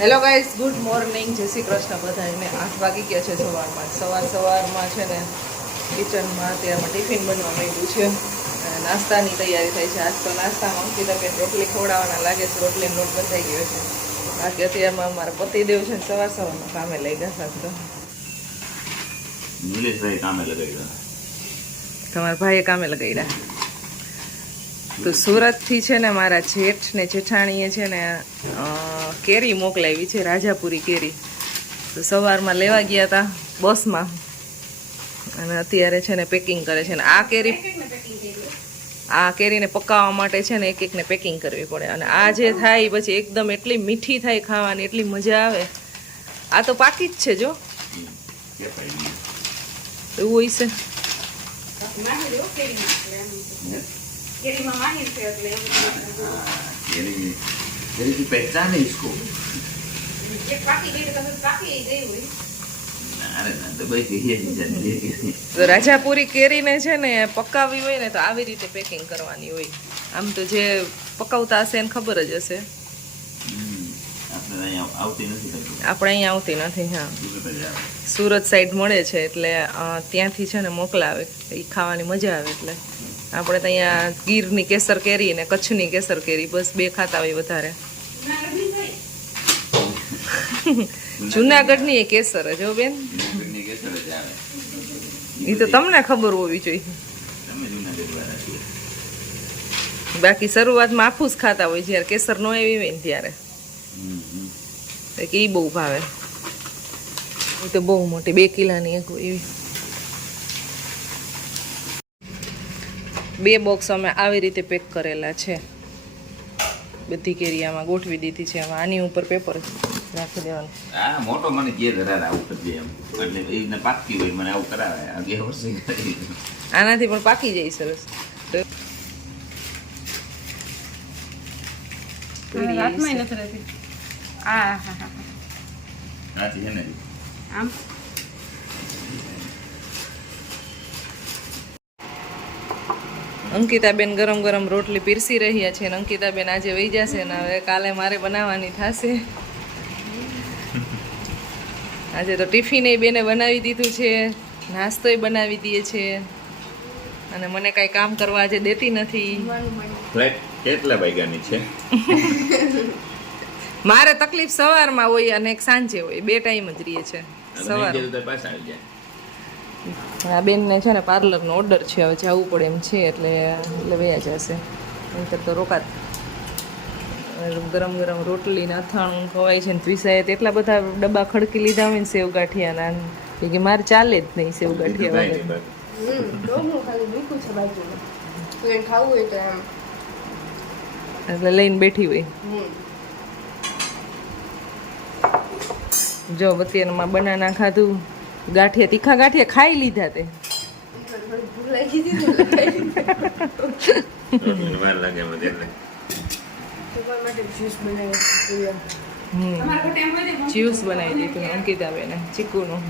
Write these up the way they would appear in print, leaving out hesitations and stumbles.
Hello guys, good morning. જય શ્રી કૃષ્ણ બધાને. 8 વાગી ગયા છે સવારમાં છે ને કિચનમાં અત્યારમાં ટિફિન બનવા માંડ્યું છે. નાસ્તાની તૈયારી થઈ છે. આજ તો નાસ્તામાં અંકિતાબેન રોટલી ખવડાવવાના લાગે છે. રોટલીનો લોટ બંધાઈ ગયો છે. બાકી અત્યારમાં અમારા પતિદેવ છે ને સવારમાં કામે લઈ ગયા સાહેબ. નિલેશભાઈ કામે લગાડ્યા. તમારા ભાઈએ કામે લગાડ્યા. તો સુરતથી છે ને મારા જેઠ ને જેઠાણીએ છે ને કેરી મોકલાવી છે, રાજાપુરી કેરી. તો સવારમાં લેવા ગયા હતા બસમાં અને અત્યારે છે ને પેકિંગ કરે છે. ને આ કેરીને પકાવવા માટે છે ને એક એકને પેકિંગ કરવી પડે. અને આ જે થાય પછી એકદમ એટલી મીઠી થાય ખાવાની, એટલી મજા આવે. આ તો પાકી જ છે જો એવું હોય છે. पहचान है इसको. તો રાજાપુરી કેરીને છે ને પકાવવી હોય ને તો આવી રીતે પેકિંગ કરવાની હોય. આમ તો જે પકાવતા હશે એને ખબર જ હશે. આપણે અહીંયા આવતી નથી. હા, સુરત સાઈડ મળે છે એટલે ત્યાંથી છે ને મોકલાવે. એ ખાવાની મજા આવે. એટલે આપણે તો અહીંયા ગીરની કેસર કેરી ને કચ્છની કેસર કેરી બસ બે ખાતા હોય વધારે. જુનાગઢની એ કેસર જ હો બેન, એ તો તમને ખબર હોવી જોઈએ. બાકી શરૂઆતમાં આફૂસ ખાતા હોય જ્યારે કેસર નો એવી હોય ને ત્યારે એ બહુ ભાવે. એ તો બહુ મોટી 2 કિલોની એક એવી. 2 બોક્સ અમે આવી રીતે પેક કરેલા છે. બધી કેરી આમાં ગોઠવી દીધી છે. આની ઉપર પેપર રાખી દેવાનું. આ મોટો મને કે ધરાર આવું કરી એમ એટલે એને પાકી હોય મને આવું કરાવે. આ 2 વર્ષ આનાથી પણ પાકી જાય સરસ. હાથમાં નથી રહેતી. આ સાચી છે ને આમ અંકિતાબેન ગરમ ગરમ રોટલી પીરસી રહ્યા છે. અને અંકિતાબેન આજે વહી જશે ને હવે કાલે મારે બનાવવાની થશે. આજે તો ટિફિન એ બેને બનાવી દીધું છે, નાસ્તોય બનાવી દઈએ છે. અને મને કાંઈ કામ કરવા આજે દેતી નથી. ફ્લાઇટ કેટલા વાગ્યાની છે? મારે તકલીફ સવારમાં હોય અને એક સાંજે હોય. 2 ટાઈમ જ રહીએ છે. સવાર પાછા આવી જાય. આ બેનને છે ને પાર્લરનો ઓર્ડર છે, હવે જવું પડે એમ છે એટલે વયા જશે. નહીંતર તો રોકાત. ગરમ ગરમ રોટલી ને અથાણું ખવાય છે. ને ત્વિસાએ તેટલા બધા ડબ્બા ખડકી લીધા હોય ને સેવ ગાંઠિયાના કે મારે ચાલે જ નહીં સેવ ગાંઠિયા વગર. એટલે લઈને બેઠી હોય. જો અત્યારમાં બનાના ખાધું, ગાંઠિયા તીખા ગાંઠિયા ખાઈ લીધા તે. જ્યુસ બનાવી દીધું અંકિતાબેને ચીકુનું.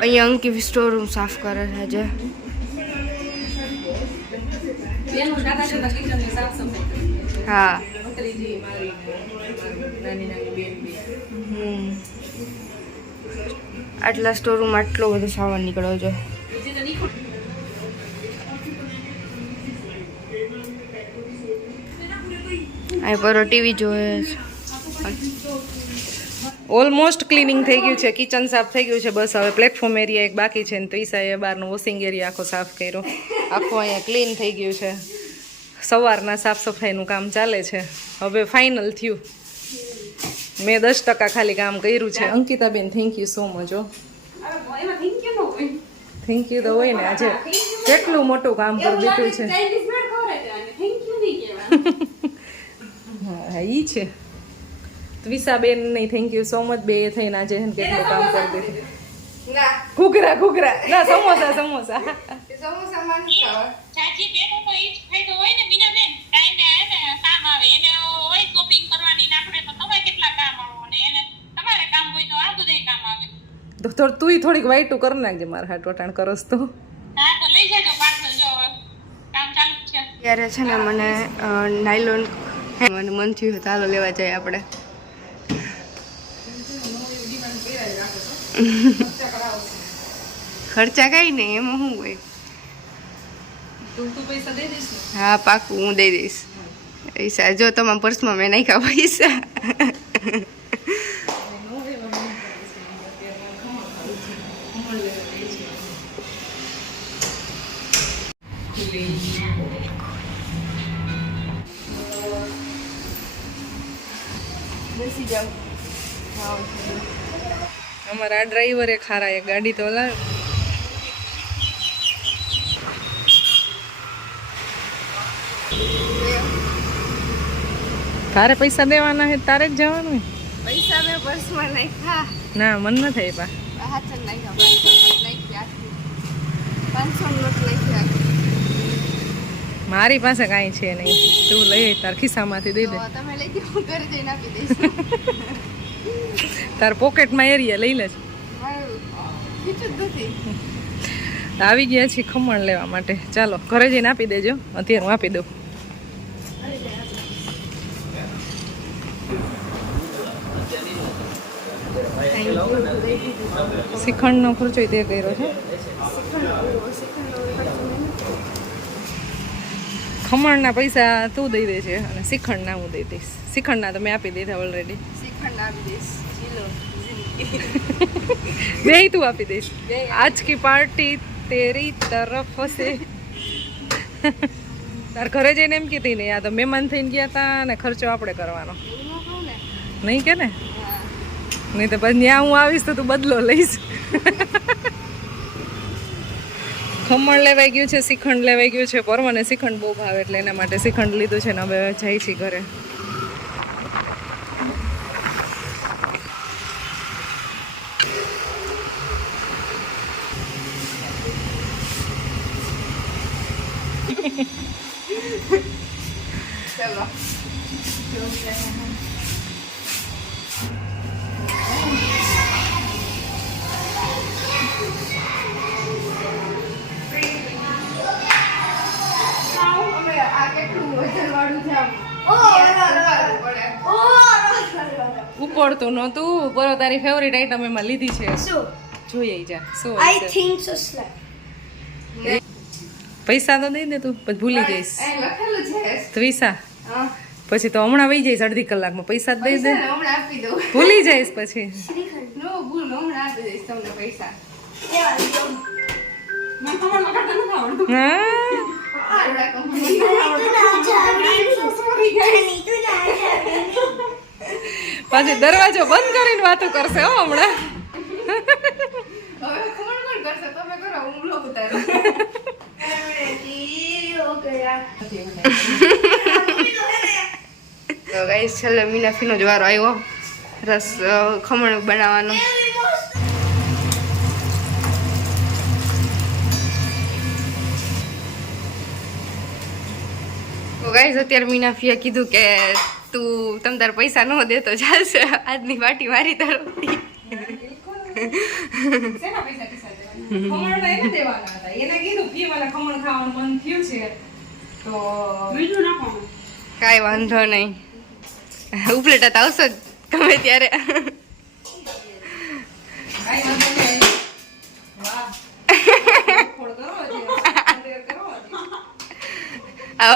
અહીંયા અંકિત સ્ટોર રૂમ સાફ કરે છે આજે. હા આટલા સ્ટોર રૂમ આટલો બધો સામાન નીકળ્યો છે. આ પર ટીવી જોયે. ઓલમોસ્ટ ક્લિનિંગ થઈ ગયું છે. કિચન સાફ થઈ ગયું છે. બસ હવે પ્લેટફોર્મ એરિયા એક બાકી છે. ને ત્વિસાએ બહારનો વોશિંગ એરિયા આખો સાફ કર્યો. આખો અહીંયા ક્લીન થઈ ગયું છે. સવારના સાફ સફાઈનું કામ ચાલે છે. હવે ફાઇનલ થયું. મેં 10% ખાલી કામ કર્યું છે. Ankitaben thank you so much. Thank you તો હોય ને. આજે કેટલું મોટું કામ કરી દીધું છે. હા ઈ છે. ત્વિસાબેન નહીં થેન્ક યુ સો મચ. બે થઈને આજે કેટલું કામ કરી દીધું. ઘૂઘરા ના સમોસા ચાચી બેનો તો ઈ જ ફાયદો હોય ને બીનાબેન. ટાઈમે આવે ને કામ આવે એને હોય શોપિંગ કરવાની ને આપણે તો તમે કેટલા કામ આવો ને એને તમારે કામ હોય તો આ બધું કામ આવે. તો તું થોડીક વાઈટું કરી નાખજે મારા હાટ વટાણ કરસ તો. હા તો લઈ જાજો પાર્સલ જો કામ ચાલુ છે. ત્યારે છે ને મને નાયલોન મને મન થયું ચાલો લેવા જાય આપણે. ખર્ચા કઈ નહીં એમાં શું હોય. તું પૈસા દઈ દઈશ ને? હા પાકું હું દઈ દઈશ પૈસા. જો તમારા પર્સમાં મેં નાખ્યા પૈસા. બેસી જાઓ. અમારા ડ્રાઈવરે ખારા એ ગાડી તો લાવ. તારે પૈસા દેવાના હે તારે જ જવાનું હે? પૈસા મેં પર્સમાં નાખ્યા. ના મન ન થાય પા. હાથ નાખ્યા 500 નોટ નાખ્યા. મારી પાસે કાંઈ છે નહીં. તું લઈ તાર ખિસ્સામાંથી દઈ દે. તો તમે લઈ દો હું ઘરે જઈને આપી દઈશ. તાર પોકેટમાં એરિયા લઈ લેજો. મારું બીજું જ નથી. આવી ગયા છીએ ખમણ લેવા માટે. ચાલો ઘરે જઈને આપી દેજો. અત્યારે હું આપી દઉં. શ્રીખંડનો ખર્ચો તે કર્યો છે. ખમણના પૈસા તું દઈ દે છે અને શ્રીખંડના હું દઈ દઈશ. શ્રીખંડના તો મેં આપી દીધા ઓલરેડી. શ્રીખંડ આપી દઈશ. ચીલો. બે તું આપી દઈશ. આજ કી પાર્ટી તેરી તરફ સે. તાર ઘરે જઈને એમ કીધી નહીં આ તો મહેમાન થઈને ગયા હતા ને ખર્ચો આપણે કરવાનો નહીં કે ને. નહીં તો પછી ત્યાં હું આવીશ તો તું બદલો લઈશ. ખમણ લેવાઈ ગયું છે, શ્રીખંડ લેવાઈ ગયું છે. પરમને શ્રીખંડ બહુ ભાવે એટલે એના માટે શ્રીખંડ લીધું છે ને હવે જાય છે ઘરે. ચલો. ઉપડતું નહોતું પર તારી ફેવરિટ આઈટમ એમાં લીધી છે. જોઈએ જા શું I think so, sir. પૈસા તો દઈ દે તું પછી ભૂલી જઈશ. લખેલું છે. ત્રીસા હા. પછી તો હમણાં વહી જઈશ અડધી કલાકમાં. પૈસા જ દઈ દે. પૈસા હમણાં આપી દઉં. ભૂલી જઈશ પછી. નો ભૂલ હમણાં આપી દઈશ તમને પૈસા. Yeah, મને ખબર લખાતા નથી આવડતું. હા આવડા કંપની. પછી દરવાજો બંધ કરીને વાતો કરશે હો હમણાં. હવે ખબર કોણ કરશે તમે કરો હું બ્લોગ ઉતારું. તો ગાઈસ છેલ્લે મીનાફીનો જ વારો આવ્યો રસ ખમણ બનાવવાનો. તો ગાઈસ અત્યારે મીનાફીએ કીધું કે તું તમ તાર પૈસા ન દે તો ચાલશે. આજની પાર્ટી મારી તરફથી. કાંઈ વાંધો નહીં. ઉપલેટા તો આવશો જ ગમે ત્યારે.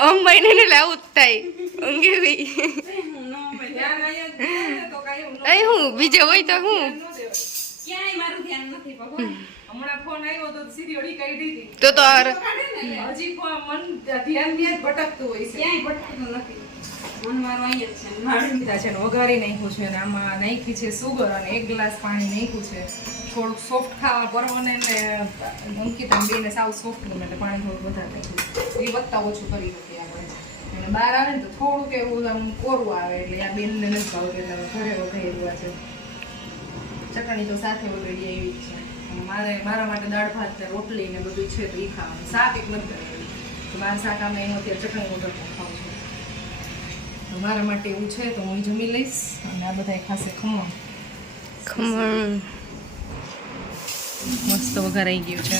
અંબાઈને ને આવું જ થાય. ઊંઘેવી અહીં હું બીજે હોય તો હું તો હજી મન ધ્યાન ભટકતું હોય છે. વઘારી નાખ્યું છે અને આમાં નાખી છે સુગર અને 1 ગ્લાસ પાણી નાખ્યું છે. થોડુંક સોફ્ટ ખાવા પરવાને ને અંકિતા બેને સાવ સોફ્ટ ગમે એટલે પાણી થોડું વધારે નાખ્યું. એ વધતા ઓછું કરી શકીએ આપણે. અને બહાર આવે ને તો થોડુંક એવું આમ કોરું આવે એટલે આ બેનને નથી ભાવતું એટલે ઘરે વઘારેલું છે. ચટણી તો સાથે વગડી એવી જ છે. મારા માટે દાળ ભાત ને રોટલી ને બધું છે તો એ ખાવાનું. શાક એક નથી કરેલું તો મારા શાક અમે એનું અત્યારે ચટણી વગર ખાવું છું. તો મારા માટે એવું છે તો હું જમી લઈશ અને આ બધા ખાસે ખમણ. ખમણ મસ્ત વઘારાઈ ગયું છે.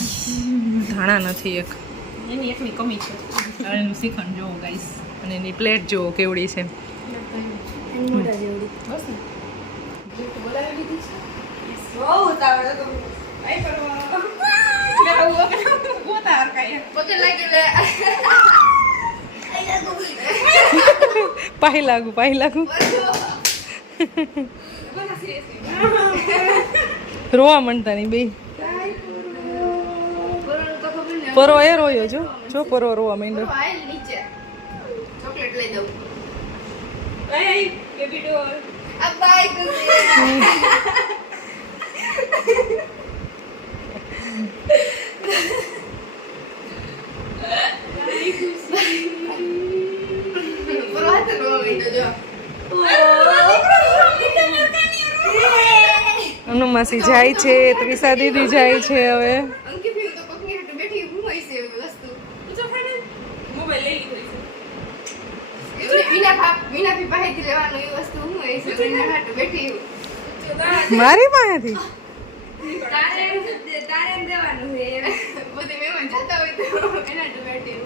ધાણા નથી એક એની એકની કમી છે. એનું શ્રીખંડ જોવો ગાઈસ અને એની પ્લેટ જોવો કેવડી છે. મોટા જેવડી બસ ને ગિફ્ટ બોલાવી લીધી છે બહુ ઉતાવળ હતો આઈ કરવા ગોતા હરકાય પગે લાગી લે પાહી લાગુ રોવા માંડતા નહીં બે પરો એ રોયો જો પરો રોવા માંડ્યો નીચે ચોકલેટ લઈ દઉં બેબી ડોલ આ બાય અનુમાસી જાય છે ત્રિષા દીદી જાય છે હવે અંકિત તો કોકની હાટુ બેઠી હું હોય છે એવી વસ્તુ મોબાઈલ લઈ લીધો એવડે વિના પી પાસેથી લેવાનું એ વસ્તુ હું હોય છે વિના હાટુ બેઠી મારી પાસેથી તારે એમ દેવાનું છે બધી મહેમાન જાતા હોય તો એના હાટુ બેઠી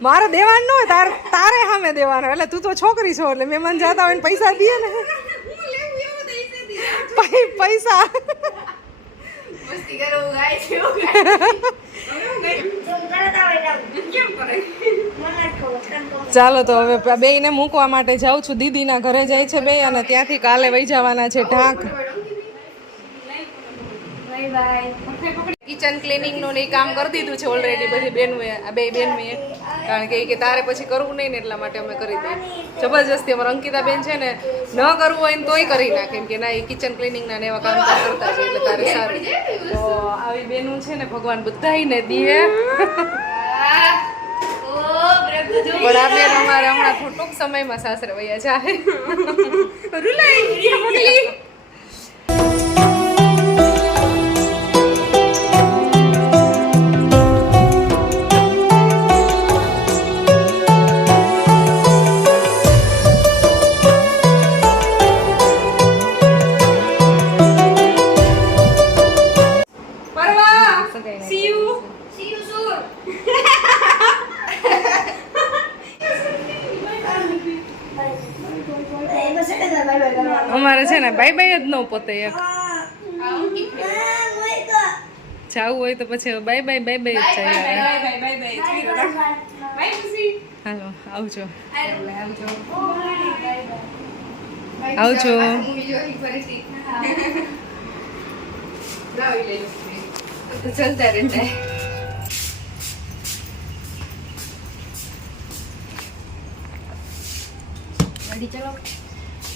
મારે દેવાનું ન હોય તારે સામે દેવાનું એટલે તું તો છોકરી છો એટલે મહેમાન જાતા હોય ને પૈસા દે ને હું લેવું એવું દઈ છે પૈસા મસ્તી કરો ગાય છે કેમ કરે ચાલો તો હવે બેયને મૂકવા માટે જાઉં છું દીદીના ઘરે જાય છે બે અને ત્યાંથી કાલે વહી જવાના છે ઢાંક બાય બાય કિચન ક્લીનિંગ નું ને કામ કરી દીધું છે ઓલરેડી બધી બેનોએ આ બે બેનોએ કારણ કે તારે પછી કરવું નહીં ને એટલા માટે અમે કરી દઈએ જબરજસ્તી અમારા અંકિતા બેન છે ને ન કરવું હોય ને તોય કરી નાખે કેમ કે ના એ કિચન ક્લીનિંગ ના ને એવા કામ કરતા છે એટલે તારે સારું તો આવી બેનું છે ને ભગવાન બધાયને દીએ પણ આ બેન અમારે હમણાં ટૂંક સમયમાં સાસરે વયા જાય રૂલાઈ અમારે છે ને બાય બાય જ ન પોતે એક જાવું હોય તો પછી બાય બાય જ ચાલ્યા હાલો આવજો ચલતા રહેતા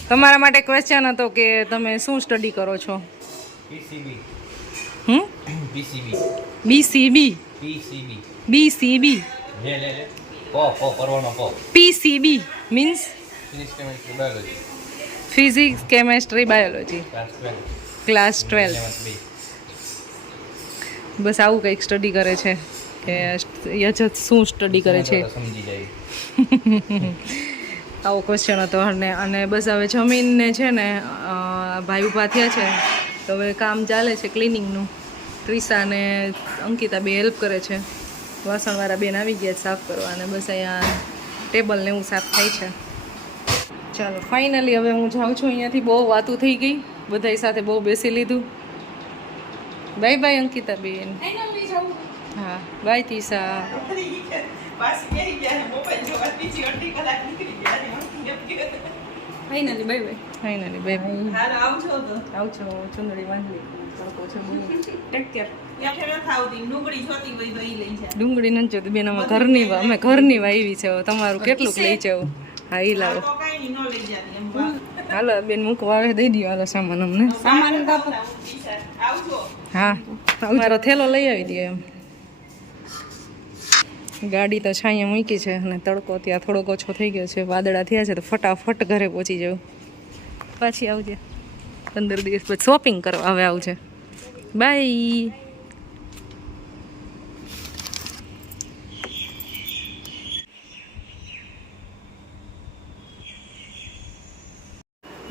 તમારા માટે ક્વેશ્ચન હતો કે તમે શું સ્ટડી કરો છો BCB PCB means physics chemistry biology class 12 બસ આવું કંઈક સ્ટડી કરે છે કે યજત શું સ્ટડી કરે છે આવો ક્વેશ્ચન હતો અને બસ હવે જમીનને છે ને ભાઈ ઊભા થયા છે તો હવે કામ ચાલે છે ક્લિનિંગનું ત્રિષા અને અંકિતા બે હેલ્પ કરે છે વાસણવાળા બેન આવી ગયા સાફ કરવા અને બસ અહીંયા ટેબલ ને એવું સાફ થાય છે ચાલો ફાઇનલી હવે હું જાઉં છું અહીંયાથી બહુ વાતું થઈ ગઈ બધા સાથે બહુ બેસી લીધું બાય બાય અંકિતા બેન હા bye Trisha finally bye bye આવજો ચુંદડી વાંધલી ડુંગળી નથી જોતી બેન અમે ઘરની વાવી છે તમારું કેટલુંક લઈ જાવ હા એ લાવો હાલો બેન મૂકવા આવે દઈ દો હાલો સામાન અમને હા તમારો થેલો લઈ આવી દો એમ ગાડી તો છાંયા મૂકી છે અને તડકો ત્યાં થોડોક ઓછો થઈ ગયો છે વાદળા થયા છે તો ફટાફટ ઘરે પહોંચી જાઉં પાછી આવજે 15 દિવસ પછી શોપિંગ કરવા હવે આવજે બાય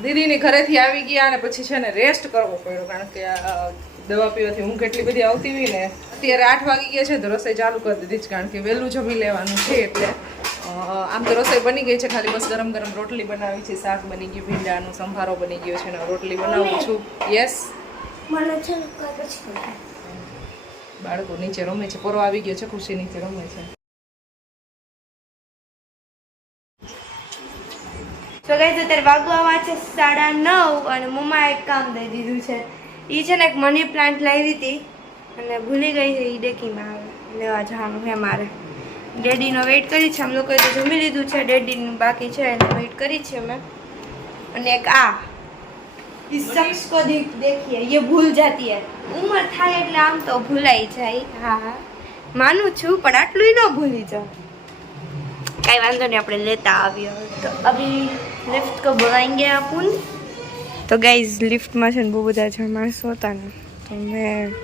દીદીની ઘરેથી આવી ગયા અને પછી છે ને રેસ્ટ કરવો પડ્યો કારણ કે દવા પીવાથી ઊંઘ એટલી બધી આવતી હોય ને અત્યારે 8 વાગી ગયા છે તો રસોઈ ચાલુ કરી દીધી છે કારણ કે વહેલું જમી લેવાનું છે એટલે આમ તો રસોઈ બની ગઈ છે, ખાલી બસ ગરમ ગરમ રોટલી બનાવી છે, શાક બની ગયું, ભીંડાનો સંભારો બની ગયો છે ને રોટલી બનાવું છું. યસ, બાળકો નીચે રમે છે, પોરો આવી ગયો છે, ખુશી નીચે રમે છે. તો ગાઈસ અત્યારે વાગવામાં છે 9:30 અને મમ્મા એક કામ દઈ દીધું છે. એ છે ને એક મની પ્લાન્ટ લાવી હતી અને ભૂલી ગઈ છે. એ ડેકીમાં આવે લેવા જવાનું છે મારે. ડેડીનો વેઇટ કરી છે, આમ લોકોએ તો જમી લીધું છે, ડેડીનું બાકી છે એનો વેઇટ કરી છે મેં. અને એક આ इस शख्स को देखिए ये भूल जाती है. उम्र થાય એટલે આમ તો ભૂલાઈ જાય. હા માનું છું, પણ આટલું ન ભૂલી જાઉં. કાંઈ વાંધો નહીં, આપણે લેતા આવીએ. તો અભી લિફ્ટ કો બોલાएंगे अपन. તો ગાઈઝ લિફ્ટમાં છે ને બહુ બધા છે માણસો હતા ને, તો મેં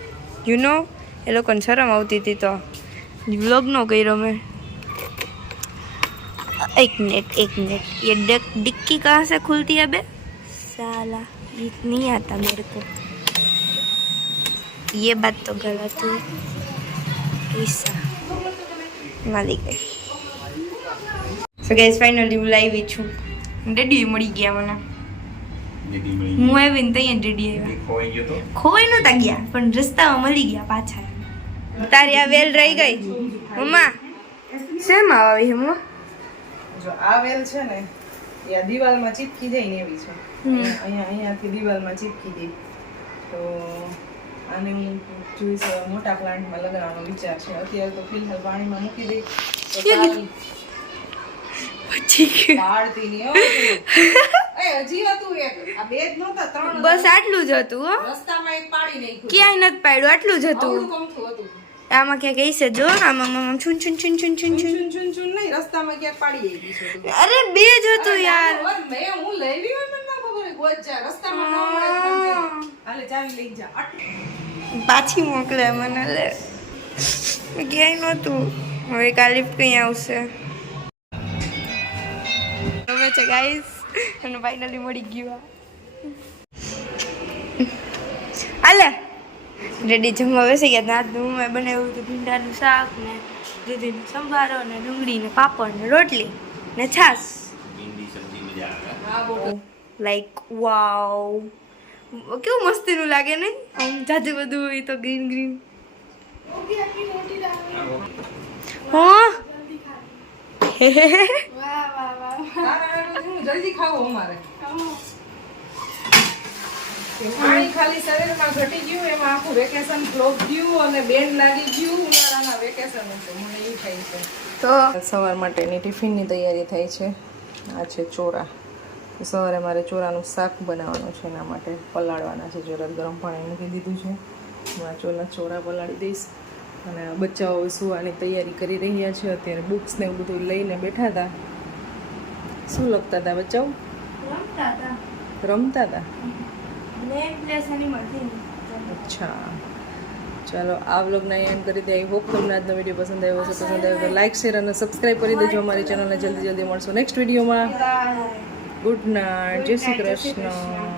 એ લોકોને શરમ આવતી હતી તો વ્લોગ નો કર્યો મેં. एक मिनट ये डिक्की कहाँ से खुलती है बे साला, ये नहीं आता मेरे को. ये बात तो गलत हुई. ऐसा माली गई. સો ગાઈસ ફાઇનલી હું લાવી છું. ડેડી મળી ગયા મને. હું આવી ને ત્યાં ડેડી આવ્યા. ખોવાઈ નહોતા ગયા પણ રસ્તામાં મળી ગયા પાછા. તારી આ વેલ રહી ગઈ મમ્મા. શેમાં આવી મમ્મા? જો આ વેલ છે ને એ આ દિવાલમાં ચીપકી જાય ને એવી છે. અહીંયાથી દિવાલમાં ચીપકી ગઈ, તો આને હું જોઈશ મોટા પ્લાન્ટમાં લગાવવાનો વિચાર છે. અત્યારે તો ફિલહાલ પાણીમાં મૂકી દઈ તો સારી પાડતી નહીં. હજી હતું એક, આ બે જ નહોતા, 3 બસ આટલું જ હતું. હો રસ્તામાં એક પાડી નાખ્યું, ક્યાંય નથી પાડ્યું, આટલું જ હતું. કમથું હતું. આમાં ક્યાંક કઈ છે જો, આમાં છુન છુન છુન છુન છુન છુન. ચૂન ચૂન નહીં, રસ્તામાં ક્યાંક પાડી આવી છે. અરે બે જ હતું યાર. હું લેવી હોય મને ના ખબર હોય, ગોજા રસ્તામાં ન મળે. હાલે ચાવી લઈ જા. પાછી મોકલે મને. લે ક્યાંય નહોતું. હવે કા લિફ્ટ કઈ આવશે હવે છે ગાઈસ. અને ફાઇનલી મળી ગયું. હાલે રેડી જમવા બેસી ગયા. આજનું મેં બનાવ્યું હતું ભીંડાનું શાક ને દૂધીનો સંભારો ને ડુંગળી ને પાપડ ને રોટલી ને છાશ. લાઈક વાવ, કેવું મસ્તીનું લાગે ને આમ જાજુ બધું હોય તો ગ્રીન ગ્રીન. હા જલ્દી ખાવું અમારે. પાણી ખાલી શરીરમાં ઘટી ગયું, એમાં આખું વેકેશન ફ્લોપ ગયું અને બેન લાગી ગયું. ઉનાળાના વેકેશન હતું, મને એવું થાય છે. તો સવાર માટેની ટિફિનની તૈયારી થાય છે. આ છે ચોરા. સવારે મારે ચોરાનું શાક બનાવવાનું છે, એના માટે પલાળવાના છે. જરાક ગરમ પાણી મૂકી દીધું છે. હું આ ચોરા પલાળી દઈશ. અને બચ્ચાઓ સુવાની તૈયારી કરી રહ્યા છે. અત્યારે બુક્સ ને એવું બધું લઈને બેઠા હતા. શું લખતા હતા બચ્ચાઓ? રમતા હતા. અચ્છા, ચાલો આ વ્લોગના એન્ડ કરી દે. આઈ હોપ તમને આજનો વિડીયો પસંદ આવ્યો હશે. પસંદ આવ્યો તો લાઈક, શેર અને સબસ્ક્રાઈબ કરી દેજો અમારી ચેનલને. જલ્દી મળશું નેક્સ્ટ વિડીયોમાં. ગુડ નાઇટ, જય શ્રી કૃષ્ણ.